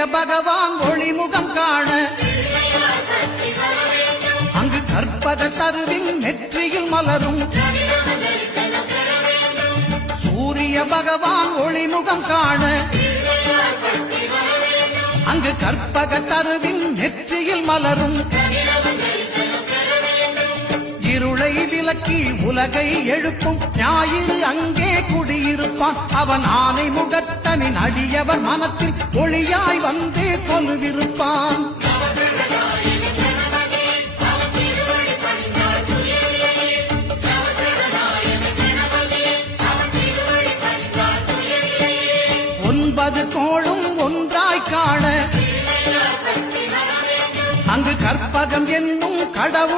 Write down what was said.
சூரிய பகவான் ஒளிமுகம் காண அங்கு கற்பக தருவின் நெற்றியில் மலரும் சூரிய பகவான் ஒளிமுகம் காண அங்கு கற்பக தருவின் நெற்றியில் மலரும் இருளை விலக்கி உலகை எழுப்பும் ஞாயிறு அங்கே குடியிருப்பான் அவன் ஆனை முகத்தனின் அடியவர் மனத்தில் ஒளியாய் வந்து கொலுவிருப்பான் ஒன்பது கோளும் ஒன்றாய் காண அங்கு கற்பகம் என்னும் கடவுள்